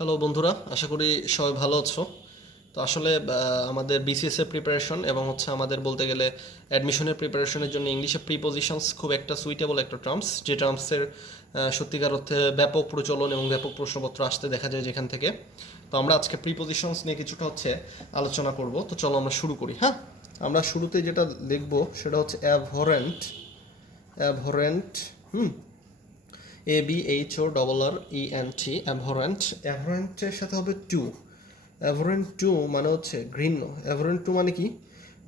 Hello বন্ধুরা, আশা করি সবাই ভালো আছো। তো আসলে আমাদের বিসিএস এর প্রিপারেশন এবং আমাদের বলতে গেলে অ্যাডমিশনের প্রিপারেশনের জন্য ইংলিশে প্রিপোজিশনস খুব একটা সুইটেবল একটা টার্মস, যে টার্মসের সত্যিকার অর্থে ব্যাপক প্রচলন এবং ব্যাপক প্রশ্নপত্র আসতে দেখা যায় যেখান থেকে। তো আমরা আজকে প্রিপোজিশনস নিয়ে কিছুটা আলোচনা করব। তো চলো আমরা শুরু করি। হ্যাঁ, আমরা শুরুতে যেটা দেখব সেটা হচ্ছে অ্যাভহরেন্ট। অ্যাভহরেন্ট, ABHORRENT, অ্যাভহরেন্ট। অ্যাভহরেন্টের সাথে হবে টু। অ্যাভহরেন্ট টু মানে হচ্ছে ঘৃণ্য। অ্যাভহরেন্ট টু মানে কি?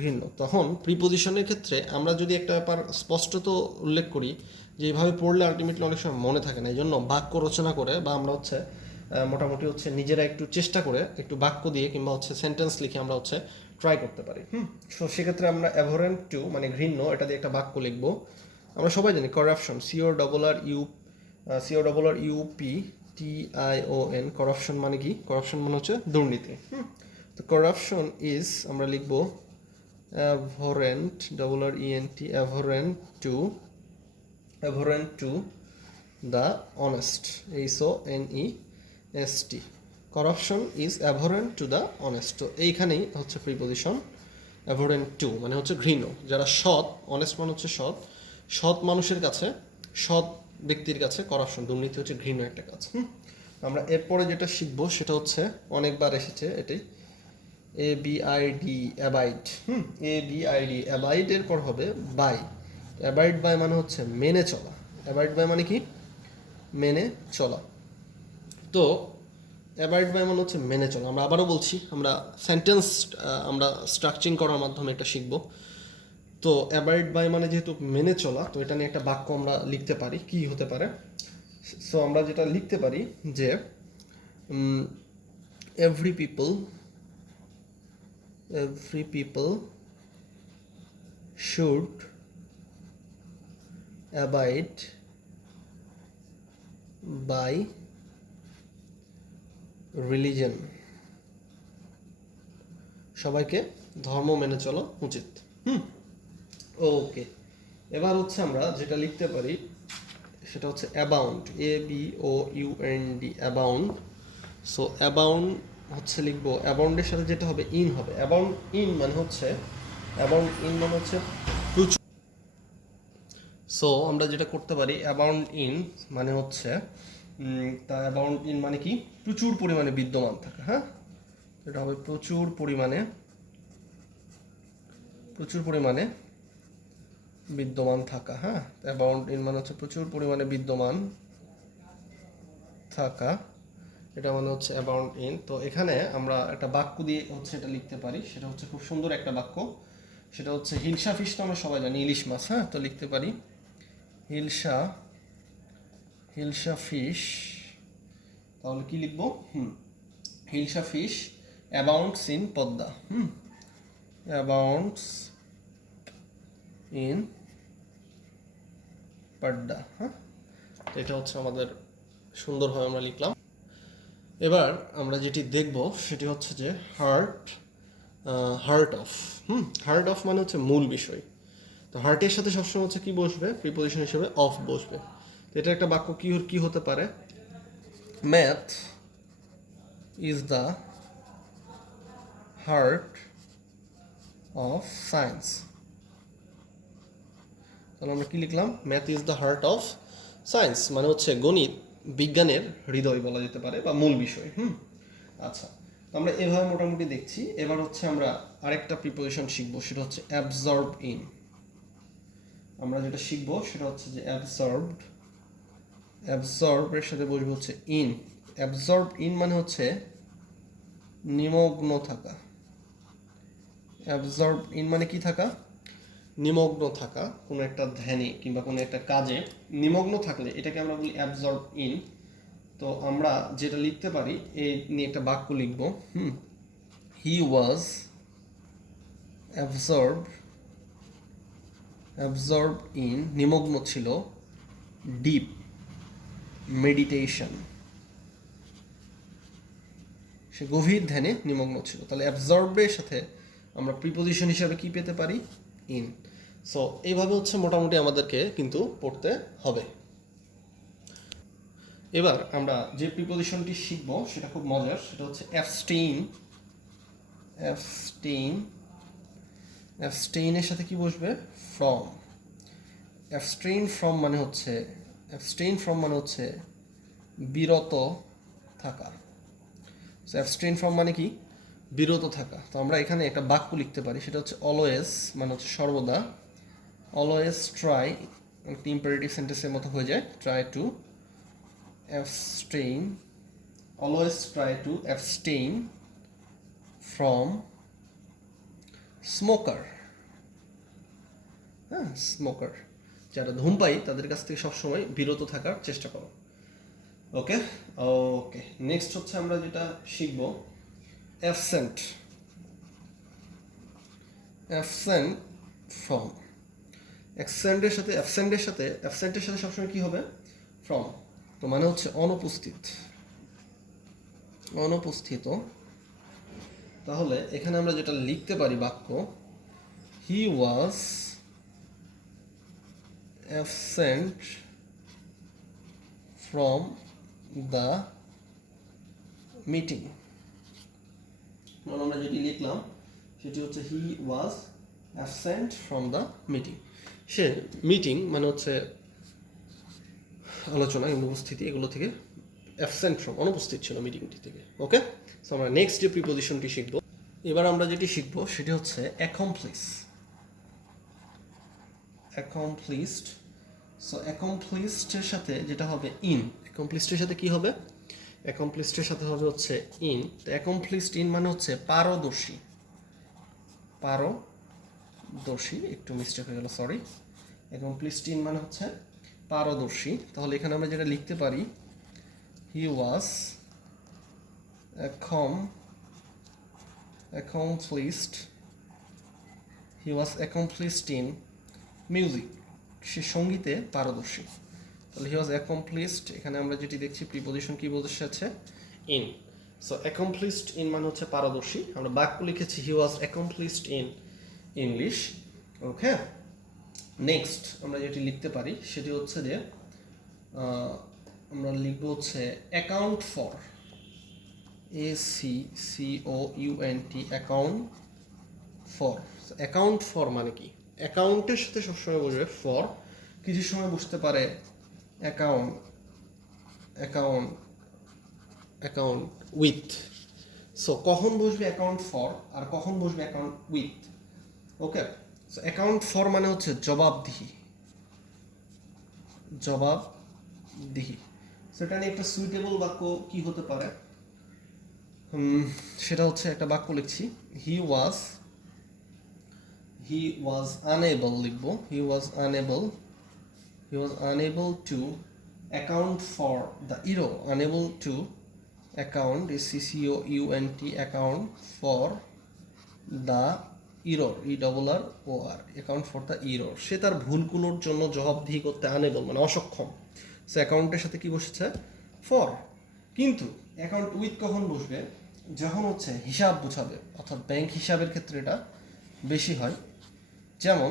ঘৃণ্য। তখন প্রিপোজিশনের ক্ষেত্রে আমরা যদি একটা ব্যাপার স্পষ্টত উল্লেখ করি যে এইভাবে পড়লে আলটিমেটলি অনেক সময় মনে থাকে না, এই জন্য বাক্য রচনা করে বা আমরা মোটামুটি নিজেরা একটু চেষ্টা করে একটু বাক্য দিয়ে কিংবা সেন্টেন্স লিখে আমরা ট্রাই করতে পারি। সো সেক্ষেত্রে আমরা অ্যাভহরেন্ট টু মানে ঘৃণ্য এটা দিয়ে একটা বাক্য লিখবো। আমরা সবাই জানি করাপশন, CORRUPTION, করাপশন মানে কি? করাপশন মানে হচ্ছে দুর্নীতি। তো করাপশন ইজ আমরা লিখব abhorrent, abhorrent to the honest, HONEST। Corruption is abhorrent to the honest. তো এইখানেই হচ্ছে প্রিপোজিশন অ্যাভহরেন্ট টু মানে হচ্ছে ঘৃণ্য। যারা সৎ, অনেস্ট মানে হচ্ছে সৎ, সৎ মানুষের কাছে, সৎ ব্যক্তির কাছে করাপশন, দুর্নীতি হচ্ছে ঘৃণ্য একটা কাজ। আমরা এরপরে যেটা শিখবো সেটা অনেকবার এসেছে এটাই, ABID, অ্যাবাইড। ABID, অ্যাবাইড এর পর হবে বাই। অ্যাবাইড বাই মানে হচ্ছে মেনে চলা। অ্যাবাইড বাই মানে কি? মেনে চলা। তো অ্যাবাইড বাই মানে হচ্ছে মেনে চলা। আমরা আবারও বলছি, আমরা সেন্টেন্স আমরা স্ট্রাকচারিং করার মাধ্যমে এটা শিখব। তো অ্যাবাইড বাই মানে যেহেতু মেনে চলা, তো এটা নিয়ে একটা বাক্য আমরা লিখতে পারি। কি হতে পারে? সো আমরা যেটা লিখতে পারি যে every people should abide by religion. সবাইকে ধর্ম মেনে চলা উচিত। ওকে, এবার আমরা যেটা লিখতে পারি সেটা abound, ABOUND, abound. So abound লিখবো, অ্যাবাউন্ডের সাথে যেটা হবে ইন হবে। অ্যাবাউন্ড ইন মানে প্রচুর। সো আমরা যেটা করতে পারি, অ্যাবাউন্ড ইন মানে তা অ্যাবাউন্ড ইন মানে কি? প্রচুর পরিমাণে বিদ্যমান থাকা। হ্যাঁ, এটা হবে প্রচুর পরিমাণে বিদ্যমান থাকা। হ্যাঁ, অ্যাবাউন্ড ইন মানে প্রচুর পরিমাণে বিদ্যমান থাকা, এটা মানে অ্যাবাউন্ড ইন। তো এখানে আমরা একটা বাক্য দিয়ে এটা লিখতে পারি। সেটা খুব সুন্দর একটা বাক্য। সেটা হিলসা ফিশ, তো আমরা সবাই জানি ইলিশ মাছ। হ্যাঁ, তো লিখতে পারি হিলসা ফিশ। তাহলে কি লিখবো? Hilsa fish abounds in Padma. Abounds in Padma. হ্যাঁ, এটা আমাদের সুন্দরভাবে আমরা লিখলাম। এবার আমরা যেটি দেখব সেটি যে হার্ট অফ। হার্ট অফ মানে মূল বিষয়। তো হার্টের সাথে সবসময় কি বসবে? প্রিপোজিশন হিসেবে অফ বসবে। তো এটা একটা বাক্য কি হতে পারে? Math is the heart of science. তাহলে আমরা কি লিখলাম? Math is the heart of science মানে গণিত বিজ্ঞানের হৃদয় বলা যেতে পারে বা মূল বিষয়। আচ্ছা, আমরা এভাবে মোটামুটি দেখছি। এবার আমরা আরেকটা প্রিপোজিশন শিখবো, সেটা অ্যাবজর্ব ইন। আমরা যেটা শিখবো সেটা যে অ্যাবজর্ব এর সাথে বসবে ইন। অ্যাবজর্ব ইন মানে নিমগ্ন থাকা। অ্যাবজর্ব ইন মানে কি থাকা? নিমগ্ন থাকা, কোনো একটা ধ্যানে কিংবা কোনো একটা কাজে নিমগ্ন থাকলে এটাকে আমরা বলি অ্যাবজর্ব ইন। তো আমরা যেটা লিখতে পারি, এই নিয়ে একটা বাক্য লিখব। হি ওয়াজ অ্যাবজর্ব ইন, নিমগ্ন ছিল, ডিপ মেডিটেশন, সে গভীর ধ্যানে নিমগ্ন ছিল। তাহলে অ্যাবজর্বের সাথে আমরা প্রিপোজিশন হিসাবে কি পেতে পারি? ইন। সো এইভাবে মোটামুটি আমাদেরকে কিন্তু পড়তে হবে। এবার আমরা যে প্রিপোজিশনটি শিখব সেটা খুব মজার, সেটা হচ্ছে অ্যাবস্টেইন। অ্যাবস্টেইন, অ্যাবস্টেইনের সাথে কি বসবে? ফ্রম। অ্যাবস্টেইন ফ্রম মানে হচ্ছে, অ্যাবস্টেইন ফ্রম মানে হচ্ছে বিরত থাকা। অ্যাবস্টেইন ফ্রম মানে কি? বিরত থাকা। তো আমরা এখানে একটা বাক্য লিখতে পারি, সেটা হচ্ছে অলওয়েজ মানে হচ্ছে সর্বদা। অলওয়েজ ট্রাই, একটা ইম্পারেটিভ সেন্টেন্সের মতো হয়ে যায়, try to abstain, always try to abstain from smoker. হ্যাঁ, স্মোকার, যারা ধূমপায়ী তাদের কাছ থেকে সবসময় বিরত থাকার চেষ্টা করো। ওকে ওকে, নেক্সট হচ্ছে আমরা যেটা শিখব অ্যাবসেন্ট। অ্যাবসেন্ট ফ্রম, অ্যাবসেন্টের সাথে সবসময় কি হবে? ফ্রম। তো মানে হচ্ছে অনুপস্থিত, অনুপস্থিত। তাহলে এখানে আমরা যেটা লিখতে পারি বাক্য, he was absent from the meeting. আমরা যেটি লিখলাম সেটি হচ্ছে he was absent from the meeting. সে মিটিং মানে হচ্ছে আলোচনা কিংবা উপস্থিতি, এগুলো থেকে অ্যাবসেন্ট ফ্রম, অনুপস্থিত ছিল মিটিংটি থেকে। ওকে, সো আমরা নেক্সট যে প্রিপোজিশনটি শিখব, এবার আমরা যেটি শিখব সেটি হচ্ছে অ্যাকমপ্লিস। অ্যাকমপ্লিসড। সো অ্যাকমপ্লিসডের সাথে যেটা হবে ইন, অ্যাকমপ্লিসডের সাথে কি হবে? অ্যাকমপ্লিসডের সাথে হবে হচ্ছে ইন। তো অ্যাকমপ্লিসড ইন মানে হচ্ছে পারদর্শী। পারদর্শী, একটু মিস্টেক হয়ে গেল, সরি। অ্যাকমপ্লিসড ইন মানে হচ্ছে পারদর্শী। তাহলে এখানে আমরা যেটা লিখতে পারি, হি ওয়াজ accomplished, he was accomplished in music, সে সঙ্গীতে পারদর্শী। তাহলে হি ওয়াজ accomplished, এখানে আমরা যেটি দেখছি প্রিপোজিশন কি বসেছে? ইন। সো accomplished in মানে হচ্ছে পারদর্শী। আমরা বাক্য লিখেছি হি ওয়াজ accomplished in English. Okay, next আমরা যেটি লিখতে পারি সেটি হচ্ছে যে আমরা লিখব হচ্ছে account for, ACCOUNT, account for. Account for মানে কি? অ্যাকাউন্টের সাথে সবসময় বসবে ফর, কিছু সময় বসতে পারে account, account, account with. So কখন বসবে অ্যাকাউন্ট ফর আর কখন বসবে account with? Okay, so account for মানে হচ্ছে জবাবদিহি, জবাবদিহি। সেটা নিয়ে একটা সুইটেবল বাক্য কি হতে পারে? সেটা হচ্ছে একটা বাক্য লিখছি, হি ওয়াজ আনএবল, লিখবো he was unable to account for the error. Unable to account, ACCOUNT, account for the error, ERROR, account for the error. সে তার ভুলগুলোর জন্য জবাবদিহি করতে আনএবল মানে অসক্ষম। সে অ্যাকাউন্টের সাথে কি বসেছে? ফর। কিন্তু অ্যাকাউন্ট উইথ কখন বসবে? যখন হচ্ছে হিসাব বোঝাবে, অর্থাৎ ব্যাংক হিসাবের ক্ষেত্রে এটা বেশি হয়। যেমন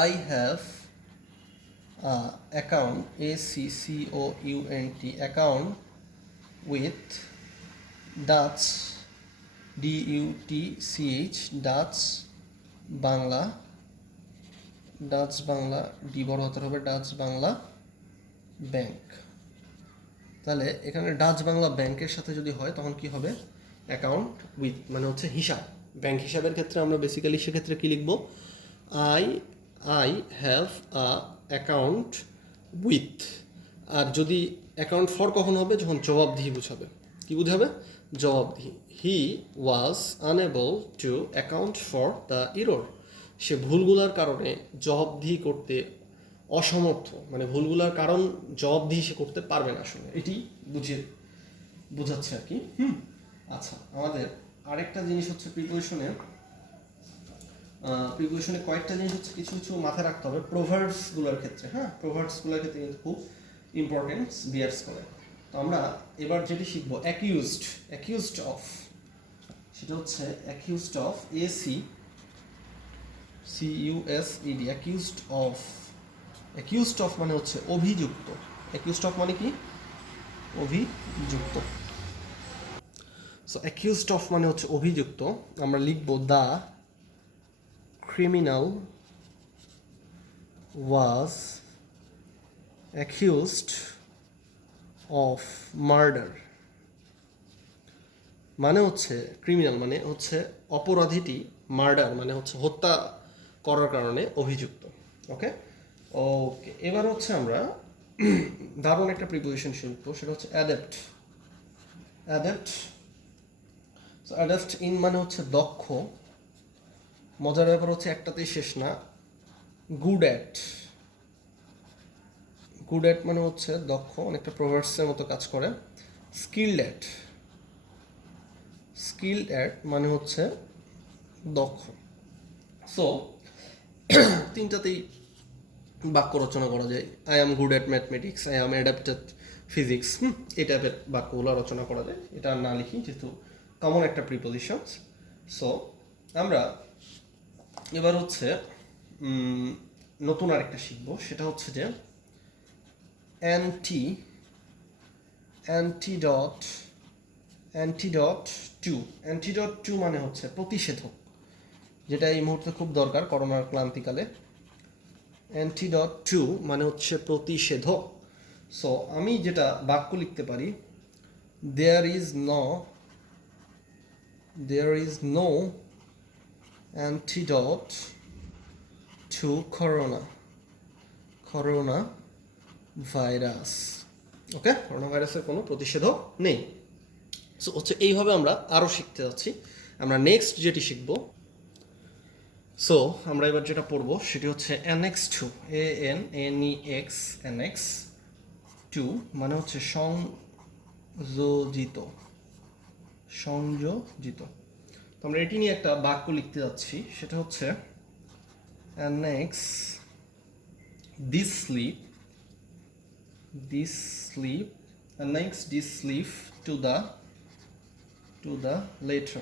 I have account, ACCOUNT, account with Dutch, DUTCH, Dutch Bangla, Dutch Bangla, D বড় হতে হবে, ডাচ বাংলা ব্যাংক। তাহলে এখানে ডাচ বাংলা ব্যাংকের সাথে যদি হয় তখন কি হবে? অ্যাকাউন্ট উইথ মানে হচ্ছে হিসাব। ব্যাংক হিসাবের ক্ষেত্রে আমরা বেসিক্যালি সেক্ষেত্রে কি লিখব? I have account with. আর যদি অ্যাকাউন্ট ফর কখন হবে? যখন জবাবদিহি বুঝাবে। কি বুঝাবে? জবাবদিহি। He was unable to account for the error. সে ভুলগুলার কারণে জবাবদিহি করতে অসমর্থ, মানে ভুলগুলার কারণ জবাবদিহি সে করতে পারবে না আসলে, এটি বোঝাচ্ছে আর কি। আচ্ছা, আমাদের আরেকটা জিনিস হচ্ছে প্রিপোজিশনে কয়েকটা জিনিস হচ্ছে কিছু কিছু মাথায় রাখতে হবে প্রোভার্বসগুলোর ক্ষেত্রে। হ্যাঁ, প্রোভার্বসগুলোর ক্ষেত্রে কিন্তু খুব ইম্পর্টেন্স বিয়ার্স করে। তো আমরা এবার যেটি শিখবো অ্যাকিউজড অফ, সেটা হচ্ছে accused of, ACCUSED, accused of. Accused of মানে হচ্ছে অভিযুক্ত। অ্যাকিউজড অফ মানে কি? অভিযুক্ত। সো অ্যাকিউজড অফ মানে হচ্ছে অভিযুক্ত, আমরা লিখব the criminal was accused of murder. মানে হচ্ছে ক্রিমিনাল মানে হচ্ছে অপরাধীটি, মার্ডার মানে হচ্ছে হত্যা করার কারণে অভিযুক্ত। ওকে ওকে, এবার হচ্ছে আমরা দারুণ একটা প্রিপোজিশন শিখব, সেটা হচ্ছে adapt. Adapt, so adapt in মানে হচ্ছে দক্ষ। মজার ব্যাপার হচ্ছে একটাতেই শেষ না, গুড অ্যাট। গুড অ্যাট মানে হচ্ছে দক্ষ, অনেকটা প্রভার্সের মতো কাজ করে। স্কিলড অ্যাট, স্কিলড অ্যাট মানে হচ্ছে দক্ষ। সো তিনটাতেই বাক্য রচনা করা যায়। I am good at mathematics, I am adapted physics, এই টাইপের বাক্যগুলো রচনা করা যায়। এটা আর না লিখি যেহেতু কমন একটা প্রিপোজিশন। সো আমরা এবার হচ্ছে নতুন আরেকটা শিখবো, সেটা হচ্ছে যে antidote. Antidote to, antidote to মানে হচ্ছে প্রতিষেধক, যেটা এই মুহূর্তে খুব দরকার করোনার ক্লান্তিকালে। অ্যান্টিডট টু মানে হচ্ছে প্রতিষেধক। সো আমি যেটা বাক্য লিখতে পারি, there is no antidote to corona virus. Okay, corona ভাইরাসের কোনো প্রতিষেধক নেই। সো হচ্ছে এইভাবে আমরা আরও শিখতে যাচ্ছি। আমরা নেক্সট যেটি শিখব, সো আমরা এবার যেটা পড়বো সেটি হচ্ছে অ্যানেক্স টু, ANNEX টু মানে হচ্ছে সংযোজিত। সংযোজিত, তো আমরা এটি নিয়ে একটা বাক্য লিখতে যাচ্ছি, সেটা হচ্ছে annex this slip annex this sleeve to the letter, LETTER,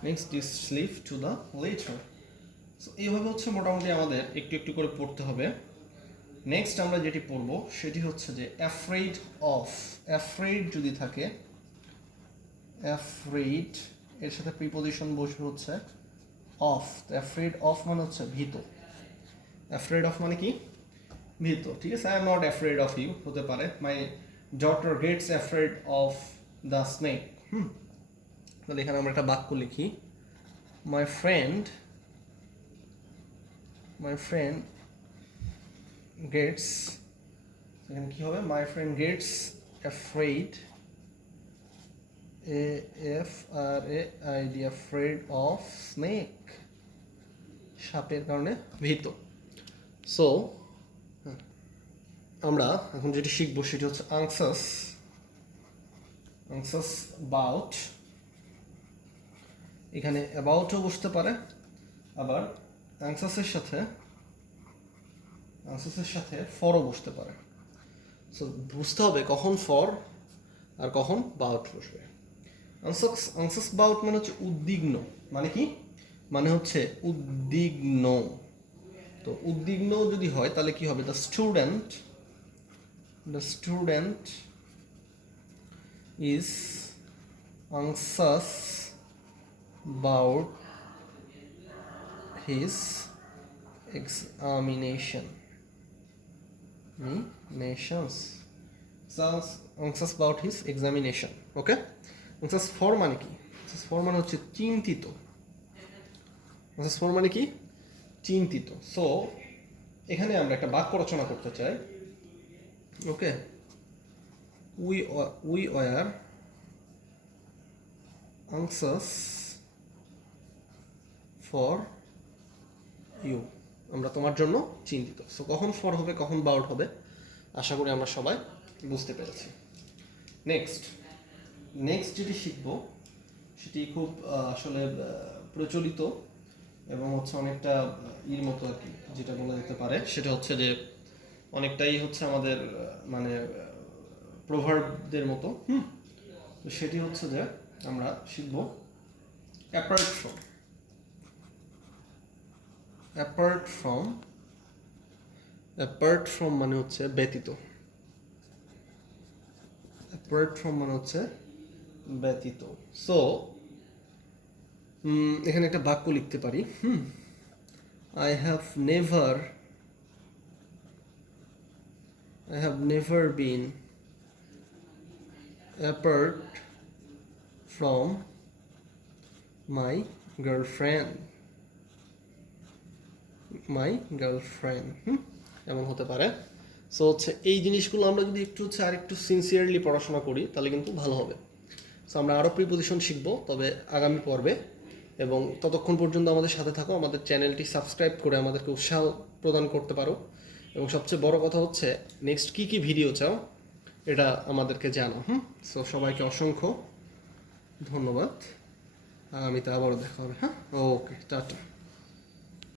annex this sleeve to the letter। So এইভাবে হচ্ছে মোটামুটি আমাদের একটু একটু করে পড়তে হবে। নেক্সট আমরা যেটি পড়বো সেটি হচ্ছে যে অ্যাফ্রেড অফ। অ্যাফ্রেড যদি থাকে, অ্যাফ্রেড এর সাথে প্রিপোজিশন বসবে হচ্ছে অফ। অ্যাফ্রেড অফ মানে হচ্ছে ভীত। অ্যাফ্রেড অফ মানে কি? ভীত, ঠিক আছে। I am not afraid of you হতে পারে, my daughter gets afraid of the snake. তাহলে এখানে আমরা একটা বাক্য লিখি, মাই ফ্রেন্ড গেটস, এখানে কি হবে? My friend Gates afraid, AFRAID, afraid of snake, সাপের কারণে ভীত। সো আমরা এখন যেটি শিখবো সেটি হচ্ছে আনসাস অ্যাবাউট। এখানে অ্যাবাউটও বসতে পারে, আবার আনসাসের সাথে ফরও বসতে পারে। সো বুঝতে হবে কখন ফর আর কখন বাউট বসবে। আনসাস বাউট মানে হচ্ছে উদ্বিগ্ন। মানে কি? মানে হচ্ছে উদ্বিগ্ন। তো উদ্বিগ্ন যদি হয় তাহলে কি হবে? The student is anxious about his examination. Anxious about his examination. Okay? Anxious for মানে কি? Anxious for মানে হচ্ছে চিন্তিত। Anxious for মানে কি? চিন্তিত। সো এখানে আমরা একটা বাক্য রচনা করতে চাই। ওকে, we were anxious for you, আমরা তোমার জন্য চিন্তিত। সো কখন ফর হবে, কখন বাউট হবে, আশা করি আমরা সবাই বুঝতে পেরেছি। নেক্সট যেটি শিখব সেটি খুব আসলে প্রচলিত এবং হচ্ছে অনেকটা মতো আর কি, যেটা বলা যেতে পারে সেটা হচ্ছে যে অনেকটাই হচ্ছে আমাদের মানে প্রভার্বদের মতো। তো সেটি হচ্ছে যে আমরা শিখব অ্যাপার্ট ফ্রম মানে হচ্ছে ব্যতীত। অ্যাপার্ট ফ্রম মানে হচ্ছে ব্যতীত। সো এখানে একটা বাক্য লিখতে পারি। I have never been apart from my girlfriend. এমন হতে পারে। সো হচ্ছে এই জিনিসগুলো আমরা যদি একটু হচ্ছে আর একটু সিনসিয়ারলি পড়াশোনা করি তাহলে কিন্তু ভালো হবে। সো আমরা আরও প্রিপোজিশন শিখবো, তবে আগামী পর্বে। এবং ততক্ষণ পর্যন্ত আমাদের সাথে থাকো, আমাদের চ্যানেলটি সাবস্ক্রাইব করে আমাদেরকে উৎসাহ প্রদান করতে পারো। এবং সবচেয়ে বড় কথা হচ্ছে নেক্সট কী কী ভিডিও চাও এটা আমাদেরকে জানাও। সো সবাইকে অসংখ্য ধন্যবাদ। আগামীতে আবারও দেখা হবে। ওকে, টাটা।